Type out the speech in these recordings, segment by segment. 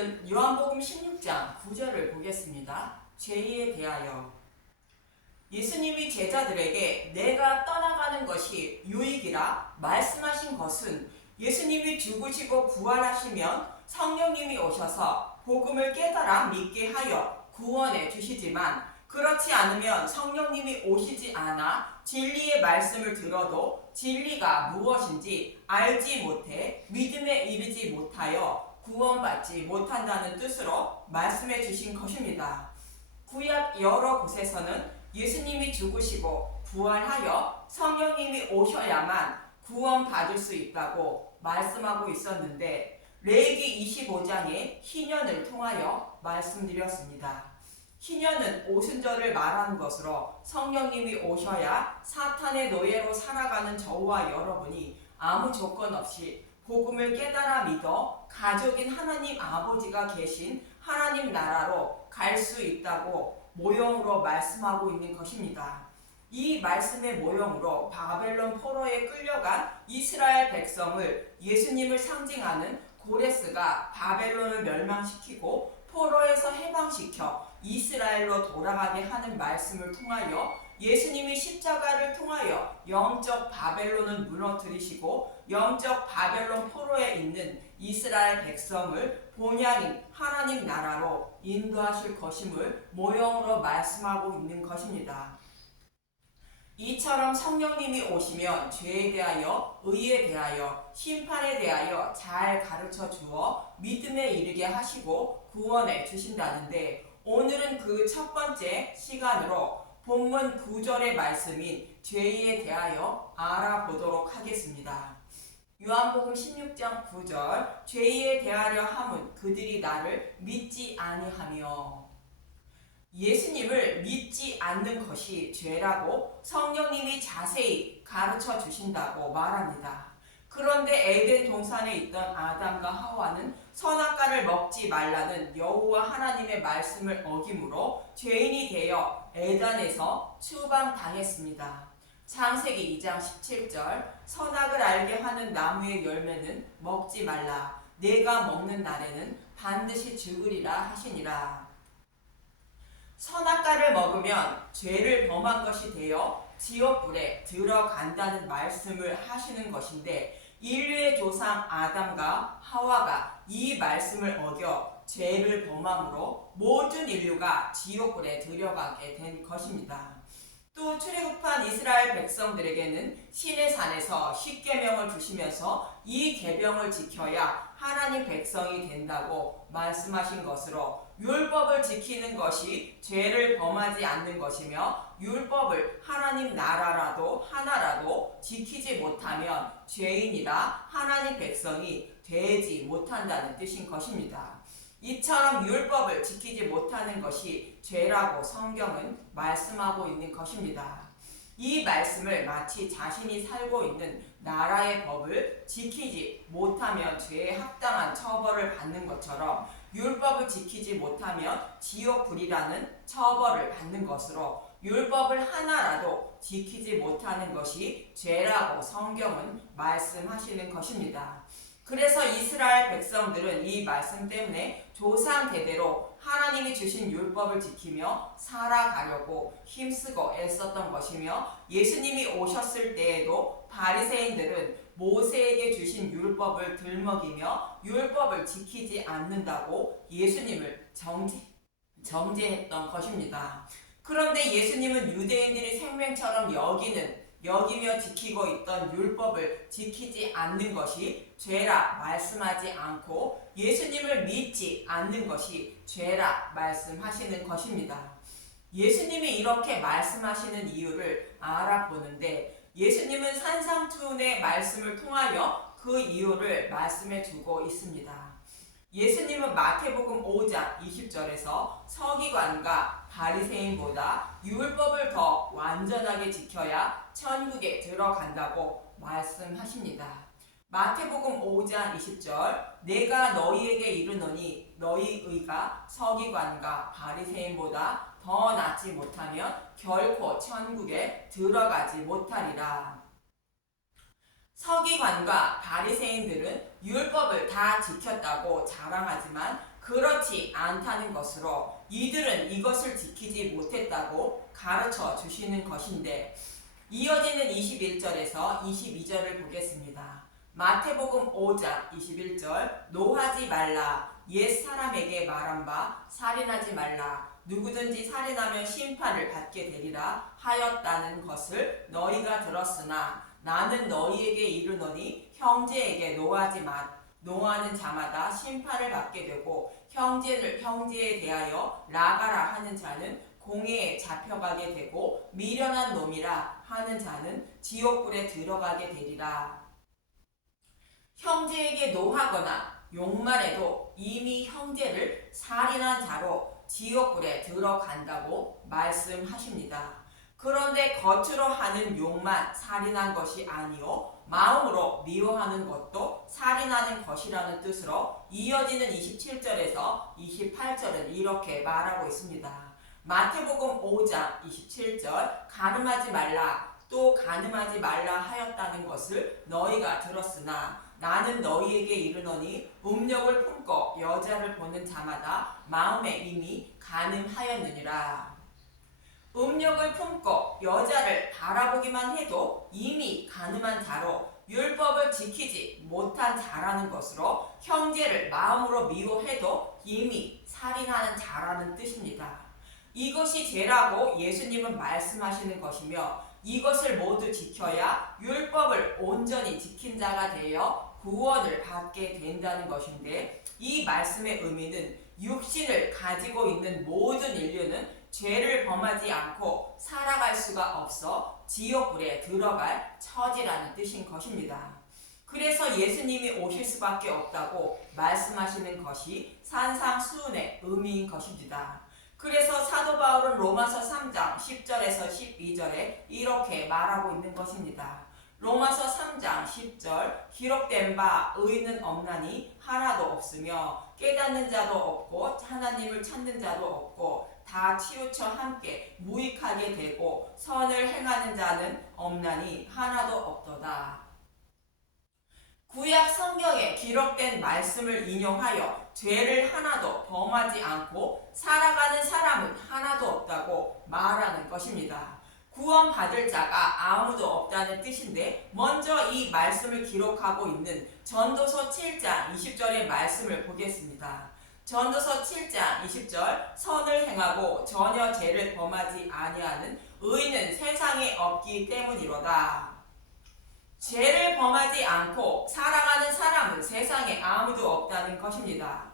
오늘은 요한복음 16장 9절을 보겠습니다. 죄에 대하여. 예수님이 제자들에게 내가 떠나가는 것이 유익이라 말씀하신 것은 예수님이 죽으시고 부활하시면 성령님이 오셔서 복음을 깨달아 믿게 하여 구원해 주시지만 그렇지 않으면 성령님이 오시지 않아 진리의 말씀을 들어도 진리가 무엇인지 알지 못해 믿음에 이르지 못하여 구원받지 못한다는 뜻으로 말씀해 주신 것입니다. 구약 여러 곳에서는 예수님이 죽으시고 부활하여 성령님이 오셔야만 구원받을 수 있다고 말씀하고 있었는데 레위기 25장의 희년을 통하여 말씀드렸습니다. 희년은 오순절을 말하는 것으로 성령님이 오셔야 사탄의 노예로 살아가는 저와 여러분이 아무 조건 없이 복음을 깨달아 믿어 가족인 하나님 아버지가 계신 하나님 나라로 갈 수 있다고 모형으로 말씀하고 있는 것입니다. 이 말씀의 모형으로 바벨론 포로에 끌려간 이스라엘 백성을 예수님을 상징하는 고레스가 바벨론을 멸망시키고 포로에서 해방시켜 이스라엘로 돌아가게 하는 말씀을 통하여 예수님이 십자가를 통하여 영적 바벨론을 무너뜨리시고 영적 바벨론 포로에 있는 이스라엘 백성을 본향인 하나님 나라로 인도하실 것임을 모형으로 말씀하고 있는 것입니다. 이처럼 성령님이 오시면 죄에 대하여, 의에 대하여, 심판에 대하여 잘 가르쳐 주어 믿음에 이르게 하시고 구원해 주신다는데 오늘은 그 첫 번째 시간으로 본문 9절의 말씀인 죄에 대하여 알아보도록 하겠습니다. 요한복음 16장 9절 죄에 대하려 함은 그들이 나를 믿지 아니하며 예수님을 믿지 않는 것이 죄라고 성령님이 자세히 가르쳐 주신다고 말합니다. 그런데 에덴 동산에 있던 아담과 하와는 선악과를 먹지 말라는 여호와 하나님의 말씀을 어김으로 죄인이 되어 에덴에서 추방당했습니다. 창세기 2장 17절 선악을 알게 하는 나무의 열매는 먹지 말라 내가 먹는 날에는 반드시 죽으리라 하시니라. 선악과를 먹으면 죄를 범한 것이 되어 지옥불에 들어간다는 말씀을 하시는 것인데 인류의 조상 아담과 하와가 이 말씀을 어겨 죄를 범함으로 모든 인류가 지옥불에 들어가게 된 것입니다. 또 출애굽한 이스라엘 백성들에게는 시내 산에서 십계명을 주시면서 이 계명을 지켜야 하나님 백성이 된다고 말씀하신 것으로 율법을 지키는 것이 죄를 범하지 않는 것이며 율법을 하나님 나라라도 하나라도 지키지 못하면 죄인이라 하나님 백성이 되지 못한다는 뜻인 것입니다. 이처럼 율법을 지키지 못하는 것이 죄라고 성경은 말씀하고 있는 것입니다. 이 말씀을 마치 자신이 살고 있는 나라의 법을 지키지 못하면 죄에 합당한 처벌을 받는 것처럼 율법을 지키지 못하면 지옥불이라는 처벌을 받는 것으로 율법을 하나라도 지키지 못하는 것이 죄라고 성경은 말씀하시는 것입니다. 그래서 이스라엘 백성들은 이 말씀 때문에 조상 대대로 하나님이 주신 율법을 지키며 살아가려고 힘쓰고 애썼던 것이며 예수님이 오셨을 때에도 바리새인들은 모세에게 주신 율법을 들먹이며 율법을 지키지 않는다고 예수님을 정죄했던 것입니다. 그런데 예수님은 유대인들이 생명처럼 여기며 지키고 있던 율법을 지키지 않는 것이 죄라 말씀하지 않고 예수님을 믿지 않는 것이 죄라 말씀하시는 것입니다. 예수님이 이렇게 말씀하시는 이유를 알아보는데 예수님은 산상수훈의 말씀을 통하여 그 이유를 말씀해 주고 있습니다. 예수님은 마태복음 5장 20절에서 서기관과 바리새인보다 율법을 더 완전하게 지켜야 천국에 들어간다고 말씀하십니다. 마태복음 5장 20절 내가 너희에게 이르노니 너희 의가 서기관과 바리새인보다 더 낫지 못하면 결코 천국에 들어가지 못하리라. 서기관과 바리새인들은 율법을 다 지켰다고 자랑하지만 그렇지 않다는 것으로 이들은 이것을 지키지 못했다고 가르쳐 주시는 것인데, 이어지는 21절에서 22절을 보겠습니다. 마태복음 5장 21절, 노하지 말라. 옛 사람에게 말한 바 살인하지 말라. 누구든지 살인하면 심판을 받게 되리라 하였다는 것을 너희가 들었으나 나는 너희에게 이르노니 형제에게 노하는 자마다 심판을 받게 되고 형제를 형제에 대하여 나가라 하는 자는 공회에 잡혀가게 되고 미련한 놈이라 하는 자는 지옥불에 들어가게 되리라. 형제에게 노하거나 욕만 해도 이미 형제를 살인한 자로 지옥불에 들어간다고 말씀하십니다. 그런데 겉으로 하는 욕만 살인한 것이 아니요 마음으로 미워하는 것도 살인하는 것이라는 뜻으로 이어지는 27절에서 28절은 이렇게 말하고 있습니다. 마태복음 5장 27절, 간음하지 말라. 또 간음하지 말라 하였다는 것을 너희가 들었으나 나는 너희에게 이르노니 음욕을 품고 여자를 보는 자마다 마음에 이미 간음하였느니라. 음욕을 품고 여자를 바라보기만 해도 이미 간음한 자로 율법을 지키지 못한 자라는 것으로 형제를 마음으로 미워해도 이미 살인하는 자라는 뜻입니다. 이것이 죄라고 예수님은 말씀하시는 것이며 이것을 모두 지켜야 율법을 온전히 지킨 자가 되어 구원을 받게 된다는 것인데, 이 말씀의 의미는 육신을 가지고 있는 모든 인류는 죄를 범하지 않고 살아갈 수가 없어 지옥불에 들어갈 처지라는 뜻인 것입니다. 그래서 예수님이 오실 수밖에 없다고 말씀하시는 것이 산상수훈의 의미인 것입니다. 그래서 사도 바울은 로마서 3장 10절에서 12절에 이렇게 말하고 있는 것입니다. 로마서 3장 10절, 기록된 바 의인은 없나니 하나도 없으며 깨닫는 자도 없고 하나님을 찾는 자도 없고 다 치우쳐 함께 무익하게 되고 선을 행하는 자는 없나니 하나도 없도다. 구약 성경에 기록된 말씀을 인용하여 죄를 하나도 범하지 않고 살아가는 사람은 하나도 없다고 말하는 것입니다. 구원받을 자가 아무도 없다는 뜻인데, 먼저 이 말씀을 기록하고 있는 전도서 7장 20절의 말씀을 보겠습니다. 전도서 7장 20절, 선을 행하고 전혀 죄를 범하지 아니하는 의인은 세상에 없기 때문이로다. 죄를 범하지 않고 살아가는 사람은 세상에 아무도 없다는 것입니다.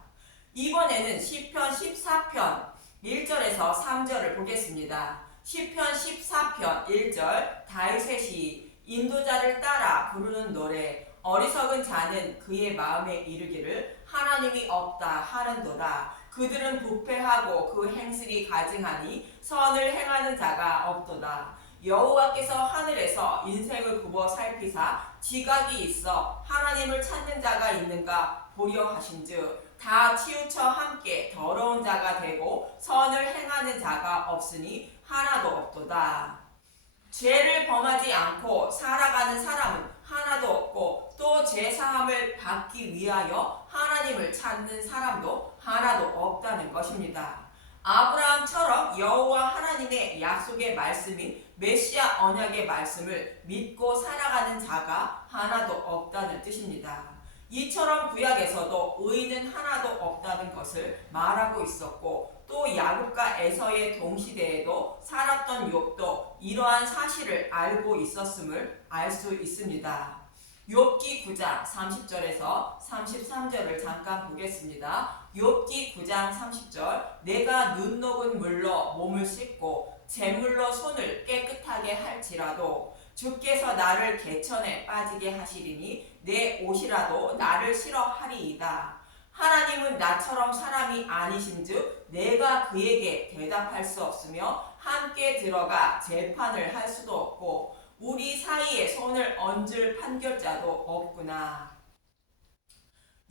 이번에는 시편 14편 1절에서 3절을 보겠습니다. 시편 14편 1절, 다윗의 인도자를 따라 부르는 노래. 어리석은 자는 그의 마음에 이르기를 하나님이 없다 하는도다. 그들은 부패하고 그 행실이 가증하니 선을 행하는 자가 없도다. 여호와께서 하늘에서 인생을 굽어 살피사 지각이 있어 하나님을 찾는 자가 있는가 보려 하신즉 다 치우쳐 함께 더러운 자가 되고 선을 행하는 자가 없으니 하나도 없도다. 죄를 범하지 않고 살아가는 사람은 하나도 없고 또 죄사함을 받기 위하여 하나님을 찾는 사람도 하나도 없다는 것입니다. 아브라함처럼 여호와 하나님의 약속의 말씀인 메시아 언약의 말씀을 믿고 살아가는 자가 하나도 없다는 뜻입니다. 이처럼 구약에서도 의인은 하나도 없다는 것을 말하고 있었고, 또 야곱과 에서의 동시대에도 살았던 욥도 이러한 사실을 알고 있었음을 알 수 있습니다. 욥기 9장 30절에서 33절을 잠깐 보겠습니다. 욥기 9장 30절, 내가 눈 녹은 물로 몸을 씻고 잿물로 손을 깨끗하게 할지라도 주께서 나를 개천에 빠지게 하시리니 내 옷이라도 나를 싫어하리이다. 하나님은 나처럼 사람이 아니신즉 내가 그에게 대답할 수 없으며 함께 들어가 재판을 할 수도 없고 우리 사이에 손을 얹을 판결자도 없구나.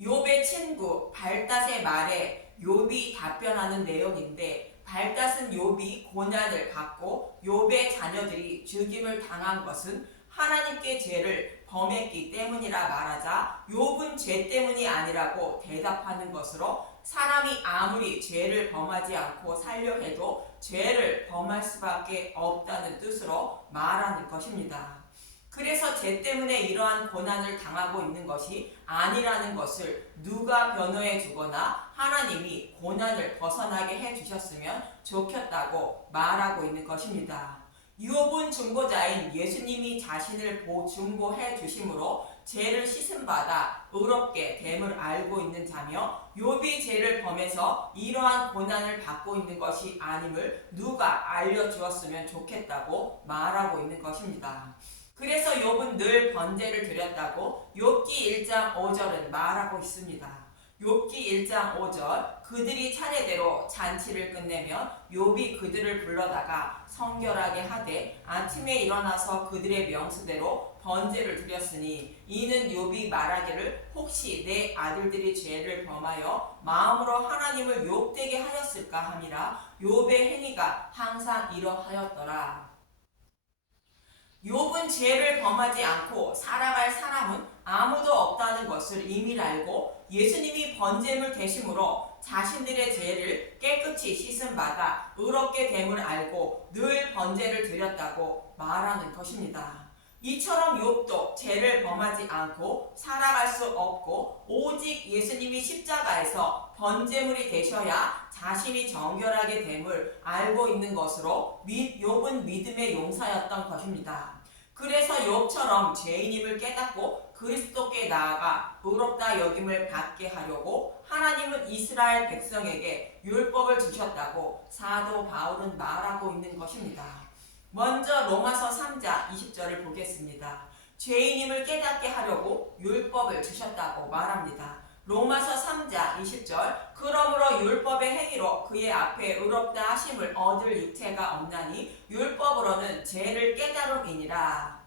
욥의 친구 발닷의 말에 욥이 답변하는 내용인데, 발닷은 욥이 고난을 받고 욥의 자녀들이 죽임을 당한 것은 하나님께 죄를 범했기 때문이라 말하자 욥은 죄 때문이 아니라고 대답하는 것으로 사람이 아무리 죄를 범하지 않고 살려 해도 죄를 범할 수밖에 없다는 뜻으로 말하는 것입니다. 그래서 죄 때문에 이러한 고난을 당하고 있는 것이 아니라는 것을 누가 변호해 주거나 하나님이 고난을 벗어나게 해 주셨으면 좋겠다고 말하고 있는 것입니다. 유업은 중보자인 예수님이 자신을 중보해 주심으로 죄를 씻음받아 의롭게 됨을 알고 있는 자며 욥이 죄를 범해서 이러한 고난을 받고 있는 것이 아님을 누가 알려주었으면 좋겠다고 말하고 있는 것입니다. 그래서 욥은 늘 번제를 드렸다고 욥기 1장 5절은 말하고 있습니다. 욥기 1장 5절 그들이 차례대로 잔치를 끝내면 욥이 그들을 불러다가 성결하게 하되 아침에 일어나서 그들의 명수대로 번제를 드렸으니 이는 욥이 말하기를 혹시 내 아들들이 죄를 범하여 마음으로 하나님을 욕되게 하였을까 함이라. 욥의 행위가 항상 이러하였더라. 욥은 죄를 범하지 않고 살아갈 사람은 아무도 없다는 것을 이미 알고 예수님이 번제물 되심으로 자신들의 죄를 깨끗이 씻음받아 의롭게 됨을 알고 늘 번제를 드렸다고 말하는 것입니다. 이처럼 욥도 죄를 범하지 않고 살아갈 수 없고 오직 예수님이 십자가에서 번제물이 되셔야 자신이 정결하게 됨을 알고 있는 것으로 욥은 믿음의 용사였던 것입니다. 그래서 욥처럼 죄인임을 깨닫고 그리스도께 나아가 의롭다 여김을 받게 하려고 하나님은 이스라엘 백성에게 율법을 주셨다고 사도 바울은 말하고 있는 것입니다. 먼저 로마서 3장 20절을 보겠습니다. 죄인임을 깨닫게 하려고 율법을 주셨다고 말합니다. 로마서 3장 20절 그러므로 율법의 행위로 그의 앞에 의롭다 하심을 얻을 육체가 없나니 율법으로는 죄를 깨달음이니라.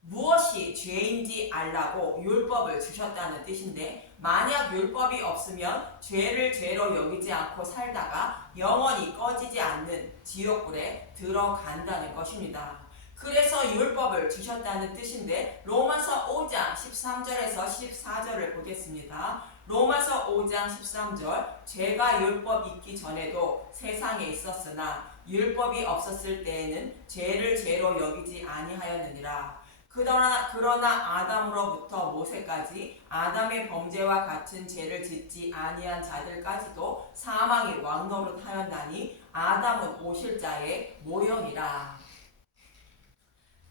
무엇이 죄인지 알라고 율법을 주셨다는 뜻인데 만약 율법이 없으면 죄를 죄로 여기지 않고 살다가 영원히 꺼지지 않는 지옥불에 들어간다는 것입니다. 그래서 율법을 주셨다는 뜻인데 로마서 5장 13절에서 14절을 보겠습니다. 로마서 5장 13절 죄가 율법 있기 전에도 세상에 있었으나 율법이 없었을 때에는 죄를 죄로 여기지 아니하였느니라. 그러나 아담으로부터 모세까지 아담의 범죄와 같은 죄를 짓지 아니한 자들까지도 사망이 왕노릇하였나니 아담은 오실 자의 모형이라.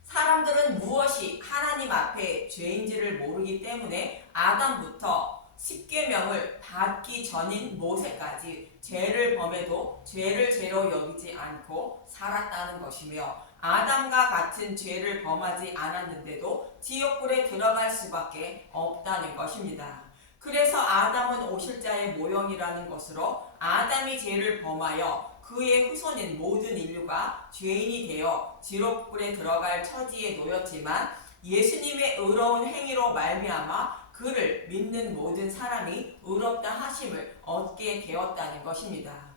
사람들은 무엇이 하나님 앞에 죄인지를 모르기 때문에 아담부터 십계명을 받기 전인 모세까지 죄를 범해도 죄를 죄로 여기지 않고 살았다는 것이며 아담과 같은 죄를 범하지 않았는데도 지옥불에 들어갈 수밖에 없다는 것입니다. 그래서 아담은 오실 자의 모형이라는 것으로 아담이 죄를 범하여 그의 후손인 모든 인류가 죄인이 되어 지옥불에 들어갈 처지에 놓였지만 예수님의 의로운 행위로 말미암아 그를 믿는 모든 사람이 의롭다 하심을 얻게 되었다는 것입니다.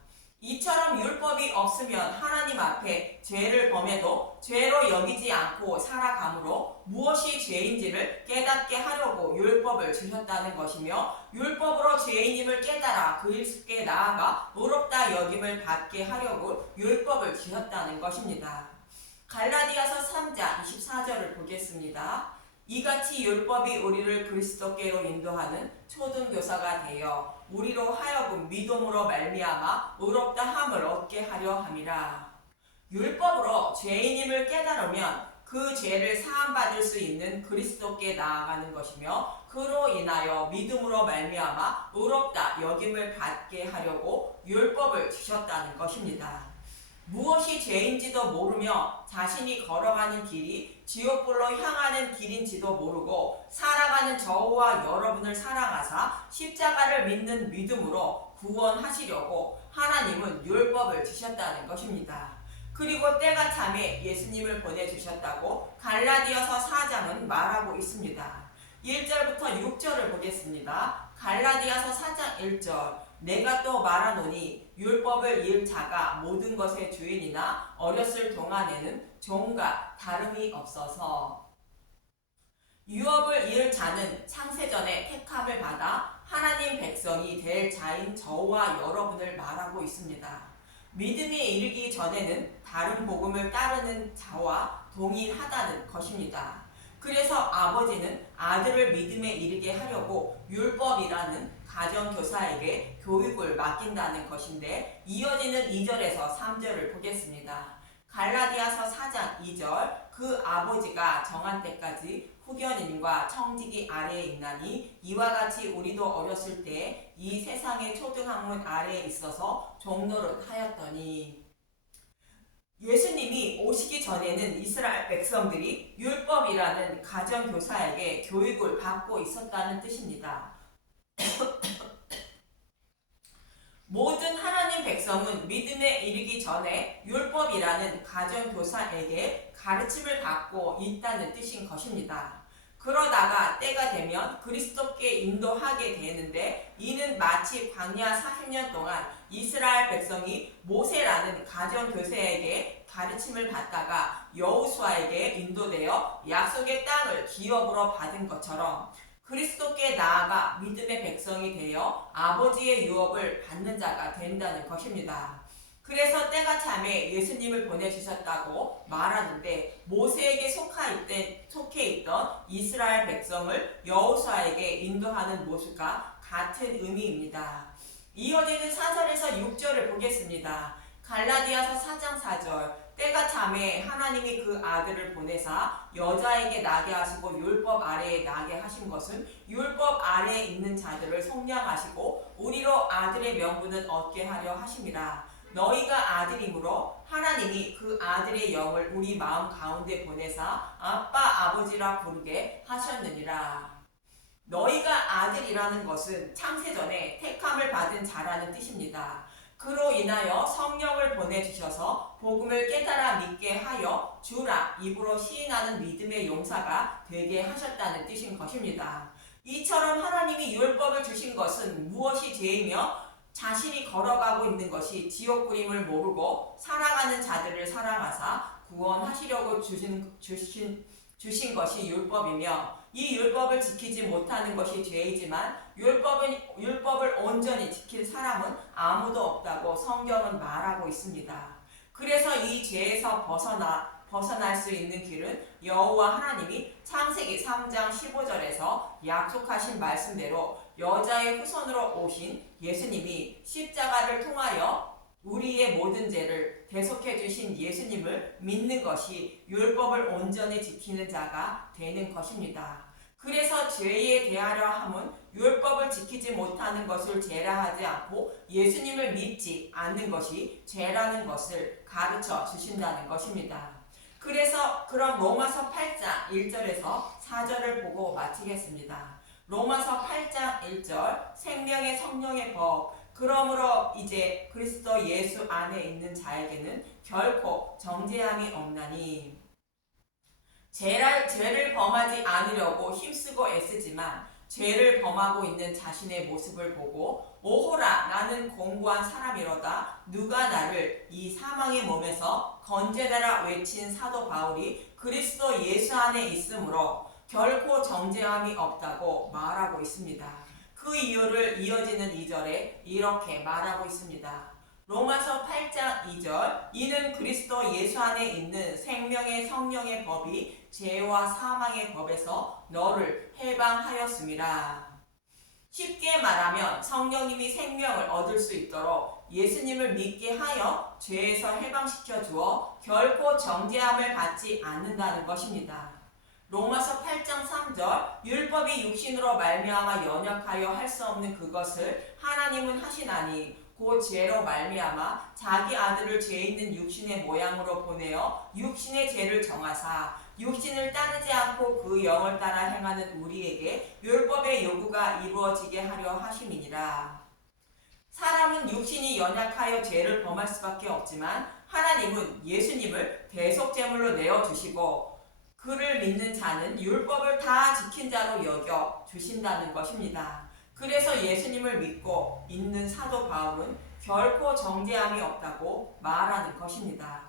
이처럼 율법이 없으면 하나님 앞에 죄를 범해도 죄로 여기지 않고 살아가므로 무엇이 죄인지를 깨닫게 하려고 율법을 주셨다는 것이며 율법으로 죄인임을 깨달아 그리스도께 나아가 의롭다 여김을 받게 하려고 율법을 주셨다는 것입니다. 갈라디아서 3장 24절을 보겠습니다. 이같이 율법이 우리를 그리스도께로 인도하는 초등교사가 되어 우리로 하여금 믿음으로 말미암아 의롭다 함을 얻게 하려 함이라. 율법으로 죄인임을 깨달으면 그 죄를 사함받을 수 있는 그리스도께 나아가는 것이며 그로 인하여 믿음으로 말미암아 의롭다 여김을 받게 하려고 율법을 주셨다는 것입니다. 무엇이 죄인지도 모르며 자신이 걸어가는 길이 지옥불로 향하는 길인지도 모르고 살아가는 저와 여러분을 사랑하사 십자가를 믿는 믿음으로 구원하시려고 하나님은 율법을 주셨다는 것입니다. 그리고 때가 참에 예수님을 보내주셨다고 갈라디아서 4장은 말하고 있습니다. 1절부터 6절을 보겠습니다. 갈라디아서 4장 1절 내가 또 말하노니 율법을 이을 자가 모든 것의 주인이나 어렸을 동안에는 종과 다름이 없어서 율법을 이을 자는 창세전에 택함을 받아 하나님 백성이 될 자인 저와 여러분을 말하고 있습니다. 믿음에 이르기 전에는 다른 복음을 따르는 자와 동일하다는 것입니다. 그래서 아버지는 아들을 믿음에 이르게 하려고 율법이라는 가정교사에게 교육을 맡긴다는 것인데, 이어지는 2절에서 3절을 보겠습니다. 갈라디아서 4장 2절, 그 아버지가 정한 때까지 후견인과 청지기 아래에 있나니 이와 같이 우리도 어렸을 때 이 세상의 초등학문 아래에 있어서 종노릇하였더니. 예수님이 오시기 전에는 이스라엘 백성들이 율법이라는 가정교사에게 교육을 받고 있었다는 뜻입니다. 모든 하나님 백성은 믿음에 이르기 전에 율법이라는 가정교사에게 가르침을 받고 있다는 뜻인 것입니다. 그러다가 때가 되면 그리스도께 인도하게 되는데, 이는 마치 광야 40년 동안 이스라엘 백성이 모세라는 가정교사에게 가르침을 받다가 여호수아에게 인도되어 약속의 땅을 기업으로 받은 것처럼 그리스도께 나아가 믿음의 백성이 되어 아버지의 유업을 받는 자가 된다는 것입니다. 그래서 때가 참에 예수님을 보내주셨다고 말하는데, 모세에게 속해 있던 이스라엘 백성을 여호수아에게 인도하는 모습과 같은 의미입니다. 이어지는 4절에서 6절을 보겠습니다. 갈라디아서 4장 4절, 때가 참에 하나님이 그 아들을 보내사 여자에게 나게 하시고 율법 아래에 나게 하신 것은 율법 아래에 있는 자들을 속량하시고 우리로 아들의 명분을 얻게 하려 하심이라. 너희가 아들이므로 하나님이 그 아들의 영을 우리 마음 가운데 보내사 아빠 아버지라 부르게 하셨느니라. 너희가 아들이라는 것은 창세전에 택함을 받은 자라는 뜻입니다. 그로 인하여 성령을 보내주셔서 복음을 깨달아 믿게 하여 주라 입으로 시인하는 믿음의 용사가 되게 하셨다는 뜻인 것입니다. 이처럼 하나님이 율법을 주신 것은 무엇이 죄이며 자신이 걸어가고 있는 것이 지옥불임을 모르고 살아가는 자들을 사랑하사 구원하시려고 주신 것이 율법이며, 이 율법을 지키지 못하는 것이 죄이지만 율법을 온전히 지킬 사람은 아무도 없다고 성경은 말하고 있습니다. 그래서 이 죄에서 벗어날 수 있는 길은 여호와 하나님이 창세기 3장 15절에서 약속하신 말씀대로 여자의 후손으로 오신 예수님이 십자가를 통하여 우리의 모든 죄를 대속해 주신 예수님을 믿는 것이 율법을 온전히 지키는 자가 되는 것입니다. 그래서 죄에 대하려 함은 율법을 지키지 못하는 것을 죄라 하지 않고 예수님을 믿지 않는 것이 죄라는 것을 가르쳐 주신다는 것입니다. 그래서 그럼 로마서 8장 1절에서 4절을 보고 마치겠습니다. 로마서 8장 1절, 생명의 성령의 법, 그러므로 이제 그리스도 예수 안에 있는 자에게는 결코 정죄함이 없나니. 죄를 범하지 않으려고 힘쓰고 애쓰지만 죄를 범하고 있는 자신의 모습을 보고 오호라 나는 공고한 사람이로다 누가 나를 이 사망의 몸에서 건져내라 외친 사도 바울이 그리스도 예수 안에 있으므로 결코 정죄함이 없다고 말하고 있습니다. 그 이유를 이어지는 2절에 이렇게 말하고 있습니다. 로마서 8장 2절, 이는 그리스도 예수 안에 있는 생명의 성령의 법이 죄와 사망의 법에서 너를 해방하였음이라. 쉽게 말하면 성령님이 생명을 얻을 수 있도록 예수님을 믿게 하여 죄에서 해방시켜 주어 결코 정죄함을 받지 않는다는 것입니다. 로마서 8장 3절, 율법이 육신으로 말미암아 연약하여 할 수 없는 그것을 하나님은 하시나니 곧 죄로 말미암아 자기 아들을 죄 있는 육신의 모양으로 보내어 육신의 죄를 정하사 육신을 따르지 않고 그 영을 따라 행하는 우리에게 율법의 요구가 이루어지게 하려 하심이니라. 사람은 육신이 연약하여 죄를 범할 수밖에 없지만 하나님은 예수님을 대속제물로 내어주시고 그를 믿는 자는 율법을 다 지킨 자로 여겨 주신다는 것입니다. 그래서 예수님을 믿고 있는 사도 바울은 결코 정죄함이 없다고 말하는 것입니다.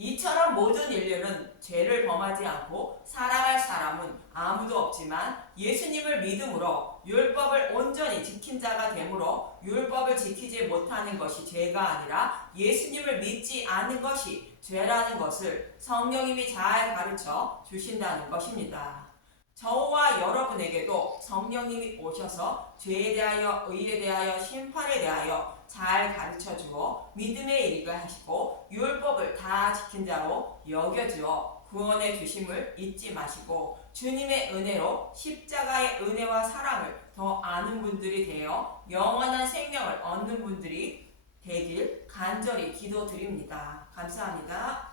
이처럼 모든 인류는 죄를 범하지 않고 살아갈 사람은 아무도 없지만 예수님을 믿음으로 율법을 온전히 지킨 자가 되므로 율법을 지키지 못하는 것이 죄가 아니라 예수님을 믿지 않는 것이 죄라는 것을 성령님이 잘 가르쳐 주신다는 것입니다. 저와 여러분에게도 성령님이 오셔서 죄에 대하여, 의에 대하여, 심판에 대하여 잘 가르쳐 주어 믿음의 일을 하시고 율법을 다 지킨 자로 여겨주어 구원의 주심을 잊지 마시고 주님의 은혜로 십자가의 은혜와 사랑을 더 아는 분들이 되어 영원한 생명을 얻는 분들이 되길 간절히 기도드립니다. 감사합니다.